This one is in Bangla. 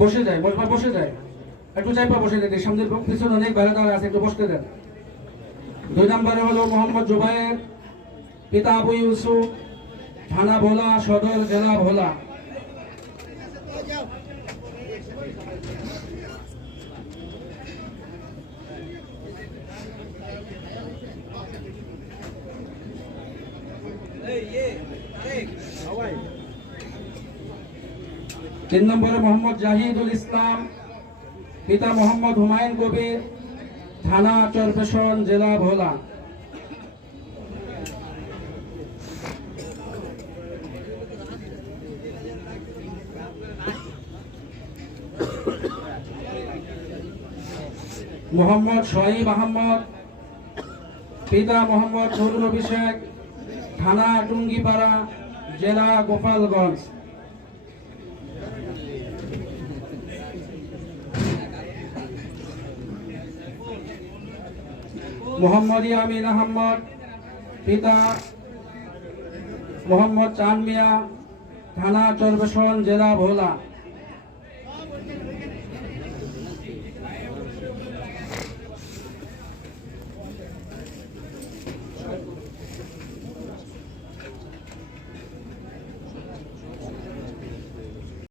বসে যায়, বসে যায়, একটু চাইপা বসে যায়, সামনের পিছনে অনেক বেড়াদার আছে, একটু বসতে দেন। 2 নম্বরে হলো মোহাম্মদ জুবায়ের, পিতা আবু ইউসুফ, থানা ভোলা, সদর জেলা ভোলা। তিন নম্বরে মোহাম্মদ জাহিদুল ইসলাম, পিতা মোহাম্মদ হুমায়ুন কবির, থানা চরপেশন, জেলা ভোলা। মোহাম্মদ শহীদ আহমদ, পিতা মোহাম্মদ নুরুল অভিষেক, থানা টুঙ্গিপাড়া, জেলা গোপালগঞ্জ। মোহাম্মদ ইয়ামিন আহমদ, পিতা মোহাম্মদ চাঁদ মিয়া, থানা চরপেশন, জেলা ভোলা।